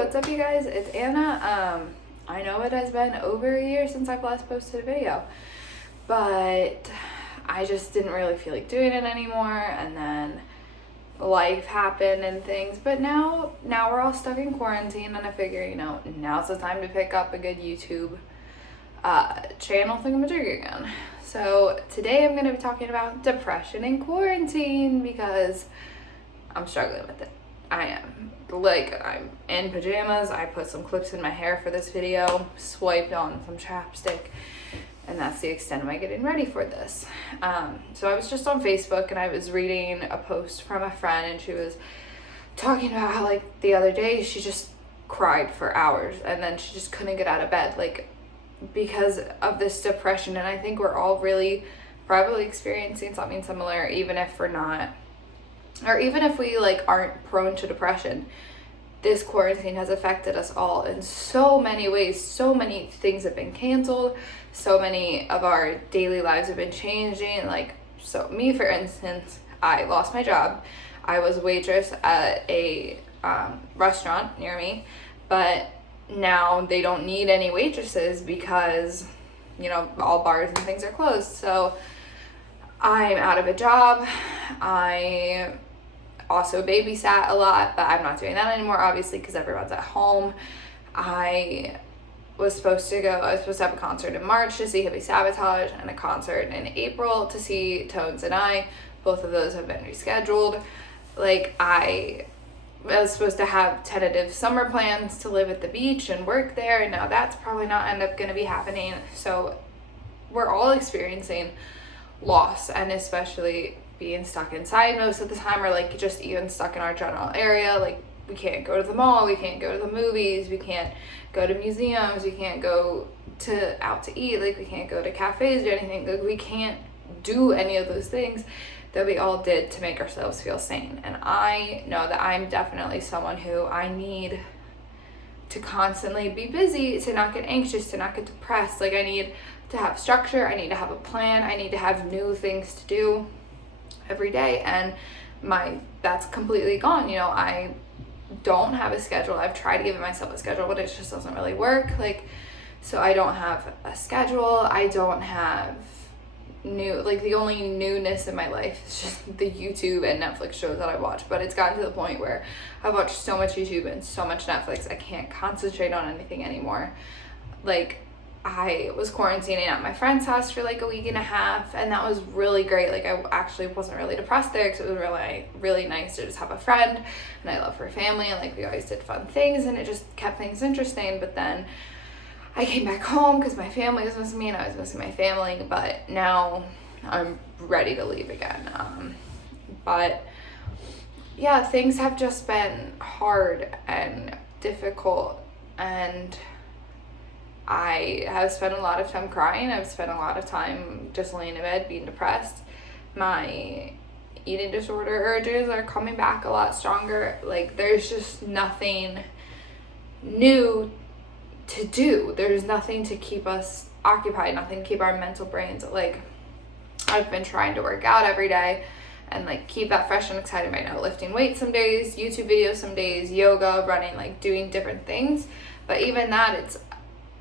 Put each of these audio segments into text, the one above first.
what's up you guys? It's Anna. I know it has been over a year since I've last posted a video, but I just didn't really feel like doing it anymore, and then life happened and things, but now we're all stuck in quarantine, and I figure, now's the time to pick up a good YouTube channel thingamajig again. So today I'm going to be talking about depression in quarantine because I'm struggling with it. I am. I'm in pajamas. I put some clips in my hair for this video, swiped on some chapstick, and that's the extent of my getting ready for this. So I was just on Facebook and I was reading a post from a friend, and she was talking about how the other day she just cried for hours and then she just couldn't get out of bed because of this depression. And I think we're all really probably experiencing something similar, even if we're not, or even if we aren't prone to depression. This quarantine has affected us all in so many ways. So many things have been canceled. So many of our daily lives have been changing. So me, for instance, I lost my job. I was a waitress at a restaurant near me, but now they don't need any waitresses because, all bars and things are closed. So I'm out of a job. I also babysat a lot, but I'm not doing that anymore, obviously, because everyone's at home. I was supposed to have a concert in March to see Hippie Sabotage, and a concert in April to see Tones and I. Both of those have been rescheduled. I was supposed to have tentative summer plans to live at the beach and work there, and now that's probably not end up going to be happening. So we're all experiencing loss, and especially being stuck inside most of the time, or just even stuck in our general area. We can't go to the mall, we can't go to the movies, we can't go to museums, we can't go out to eat, we can't go to cafes or anything. We can't do any of those things that we all did to make ourselves feel sane. And I know that I'm definitely someone who I need to constantly be busy, to not get anxious, to not get depressed. I need to have structure, I need to have a plan, I need to have new things to do every day, and that's completely gone. I don't have a schedule. I've tried to give myself a schedule, but it just doesn't really work. So I don't have a schedule. I don't have the only newness in my life is just the YouTube and Netflix shows that I watch. But it's gotten to the point where I watch so much YouTube and so much Netflix, I can't concentrate on anything anymore. I was quarantining at my friend's house for a week and a half, and that was really great. I actually wasn't really depressed there because it was really, really nice to just have a friend, and I love her family, and we always did fun things, and it just kept things interesting. But then I came back home because my family was missing me and I was missing my family, but now I'm ready to leave again. But yeah, things have just been hard and difficult, and I have spent a lot of time crying. I've spent a lot of time just laying in bed being depressed. My eating disorder urges are coming back a lot stronger. There's just nothing new to do. There's nothing to keep us occupied, nothing to keep our mental brains. I've been trying to work out every day and keep that fresh and exciting right now. Lifting weights some days, YouTube videos some days, yoga, running, doing different things. But even that,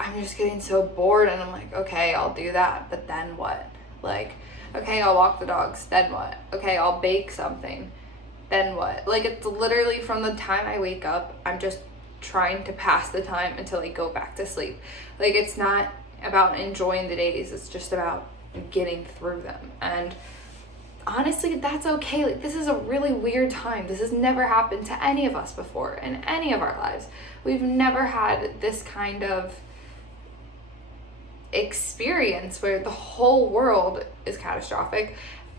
I'm just getting so bored, and I'm okay, I'll do that, but then what? Okay, I'll walk the dogs, then what? Okay, I'll bake something, then what? It's literally from the time I wake up, I'm just trying to pass the time until I go back to sleep. It's not about enjoying the days, it's just about getting through them. And honestly, that's okay. This is a really weird time. This has never happened to any of us before in any of our lives. We've never had this kind of experience where the whole world is catastrophic.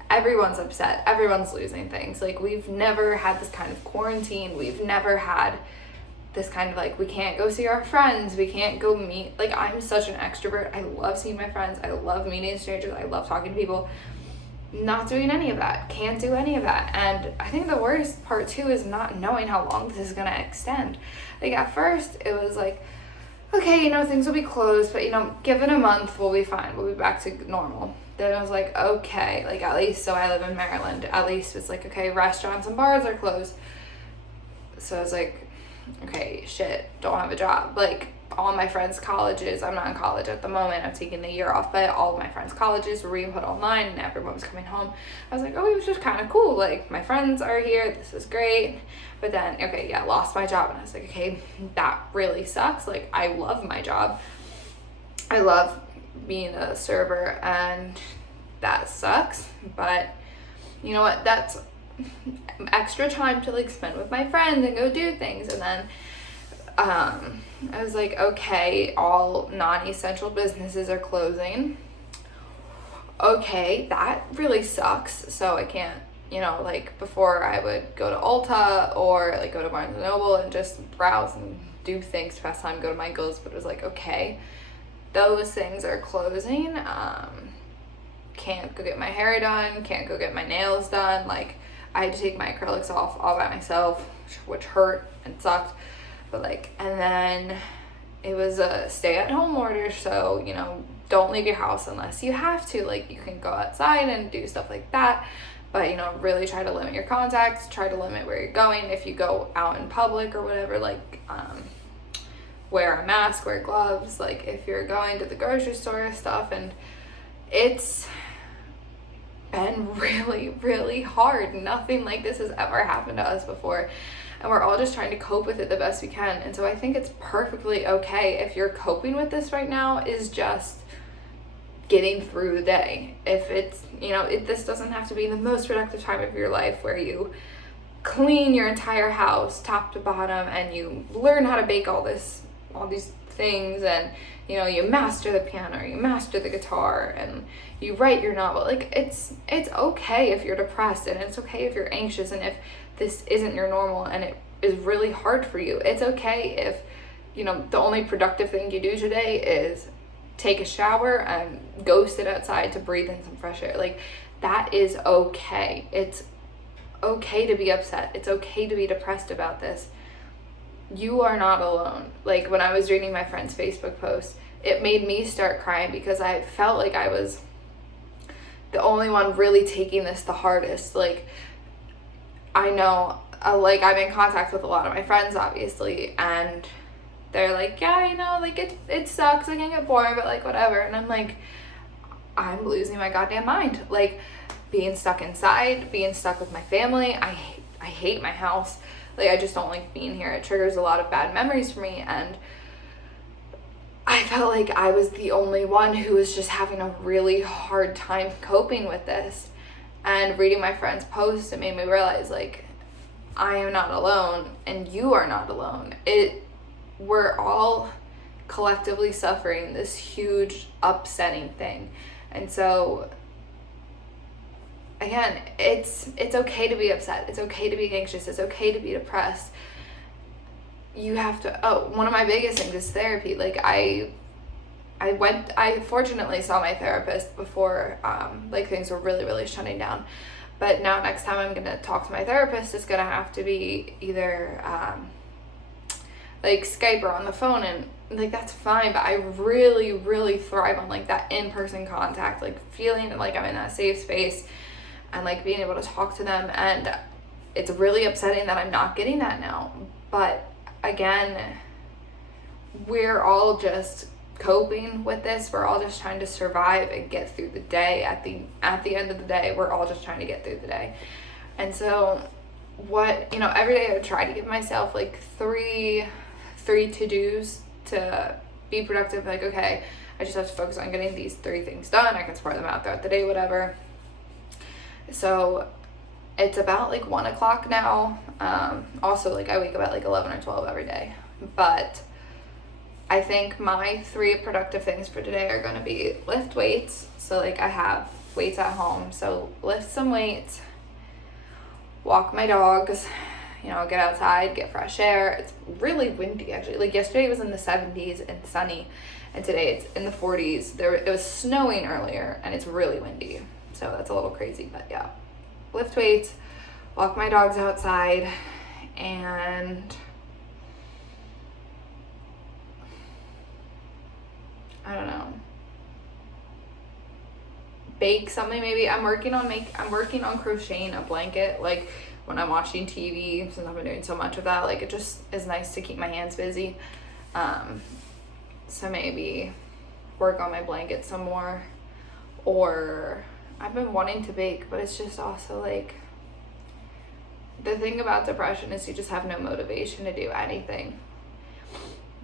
Everyone's upset, everyone's losing things. We've never had this kind of quarantine. We've never had this kind of we can't go see our friends, we can't go meet. I'm such an extrovert. I love seeing my friends, I love meeting strangers, I love talking to people. Not doing any of that, can't do any of that. And I think the worst part too is not knowing how long this is gonna extend. At first it was okay, things will be closed, but given a month, we'll be fine. We'll be back to normal. Then I was okay, at least, so I live in Maryland. At least it's okay, restaurants and bars are closed. So I was okay, shit, don't have a job. Like, all my friends' colleges, I'm not in college at the moment, I'm taking the year off, but all of my friends' colleges were being put online and everyone was coming home. I was like, oh, it was just kind of cool. Like, my friends are here, this is great. But then, okay, yeah, lost my job. And I was like, okay, that really sucks. Like, I love my job. I love being a server, and that sucks. But you know what? That's extra time to like spend with my friends and go do things. And then I was like, okay, all non-essential businesses are closing. Okay, that really sucks. So I can't, you know, like before I would go to Ulta or like go to Barnes and Noble and just browse and do things to pass time, go to Michael's. But it was like, okay, those things are closing. Can't go get my hair done, can't go get my nails done. Like, I had to take my acrylics off all by myself, which hurt and sucked. But like, and then it was a stay-at-home order, so, you know, don't leave your house unless you have to. Like, you can go outside and do stuff like that, but, you know, really try to limit your contacts, try to limit where you're going. If you go out in public or whatever, like, wear a mask, wear gloves. Like, if you're going to the grocery store, stuff. And it's been really, really hard. Nothing like this has ever happened to us before, and we're all just trying to cope with it the best we can. And so I think it's perfectly okay if you're coping with this right now is just getting through the day. If it's, you know, this doesn't have to be the most productive time of your life where you clean your entire house top to bottom and you learn how to bake all these things, and, you know, you master the piano, you master the guitar, and you write your novel. Like, it's okay if you're depressed, and it's okay if you're anxious, and if this isn't your normal and it is really hard for you. It's okay if, you know, the only productive thing you do today is take a shower and go sit outside to breathe in some fresh air. Like, that is okay. It's okay to be upset. It's okay to be depressed about this. You are not alone. Like, when I was reading my friend's Facebook post, it made me start crying because I felt like I was the only one really taking this the hardest. Like, I know, like, I'm in contact with a lot of my friends, obviously, and they're like, yeah, you know, like, it sucks, it can get boring, but, like, whatever. And I'm like, I'm losing my goddamn mind. Like, being stuck inside, being stuck with my family. I hate my house. Like, I just don't like being here. It triggers a lot of bad memories for me, and I felt like I was the only one who was just having a really hard time coping with this. And reading my friend's post, it made me realize, like, I am not alone, and you are not alone. We're all collectively suffering this huge upsetting thing. And so, again, it's okay to be upset. It's okay to be anxious. It's okay to be depressed. You have to, one of my biggest things is therapy. Like, I fortunately saw my therapist before, like, things were really, really shutting down. But now next time I'm going to talk to my therapist, it's going to have to be either, like, Skype or on the phone. And, like, that's fine. But I really, really thrive on, like, that in-person contact. Like, feeling like I'm in that safe space and, like, being able to talk to them. And it's really upsetting that I'm not getting that now. But, again, we're all just coping with this. We're all just trying to survive and get through the day. At the end of the day, we're all just trying to get through the day. And so every day I would try to give myself like three to-dos to be productive. Like, okay, I just have to focus on getting these 3 things done. I can spread them out throughout the day, whatever. So it's about like 1 o'clock now. Also, like, I wake up at like 11 or 12 every day. But I think my 3 productive things for today are going to be lift weights. So, like, I have weights at home. So lift some weights, walk my dogs, you know, get outside, get fresh air. It's really windy, actually. Like, yesterday it was in the 70s and sunny, and today it's in the 40s. It was snowing earlier, and it's really windy. So that's a little crazy, but yeah. Lift weights, walk my dogs outside, and I don't know, bake something maybe. I'm working on crocheting a blanket. Like, when I'm watching TV, since I've been doing so much of that, like it just is nice to keep my hands busy. So maybe work on my blanket some more, or I've been wanting to bake, but it's just also like, the thing about depression is you just have no motivation to do anything.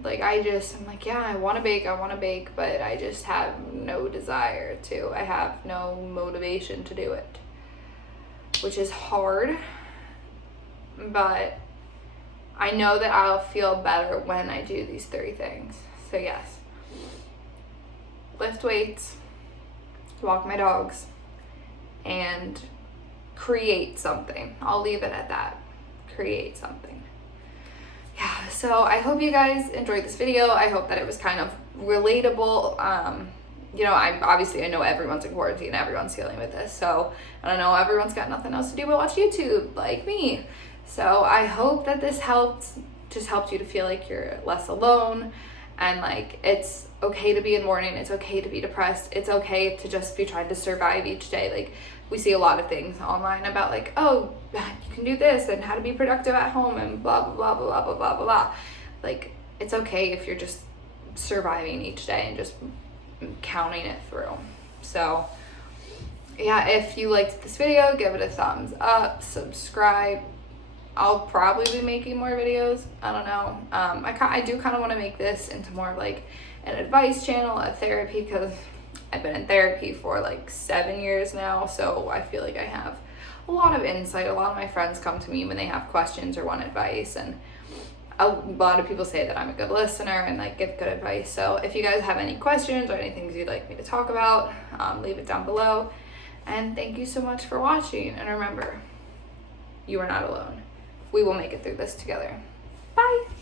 Like I'm like, yeah, I want to bake, but I just have no desire to. I have no motivation to do it, which is hard, but I know that I'll feel better when I do these 3 things. So yes, lift weights, walk my dogs, and create something. I'll leave it at that. Create something. Yeah, so I hope you guys enjoyed this video. I hope that it was kind of relatable. You know, I know everyone's in quarantine, everyone's dealing with this, so I don't know, everyone's got nothing else to do but watch YouTube, like me. So I hope that this helped you to feel like you're less alone, and like it's okay to be in mourning, it's okay to be depressed, it's okay to just be trying to survive each day. Like we see a lot of things online about like, oh, you can do this and how to be productive at home and blah blah blah blah blah blah blah blah. Like it's okay if you're just surviving each day and just counting it through. So yeah, if you liked this video, give it a thumbs up, subscribe. I'll probably be making more videos. I don't know. I do kind of want to make this into more of like an advice channel, a therapy, because I've been in therapy for like 7 years now. So I feel like I have a lot of insight. A lot of my friends come to me when they have questions or want advice, and a lot of people say that I'm a good listener and like give good advice. So if you guys have any questions or any things you'd like me to talk about, leave it down below. And thank you so much for watching. And remember, you are not alone. We will make it through this together. Bye.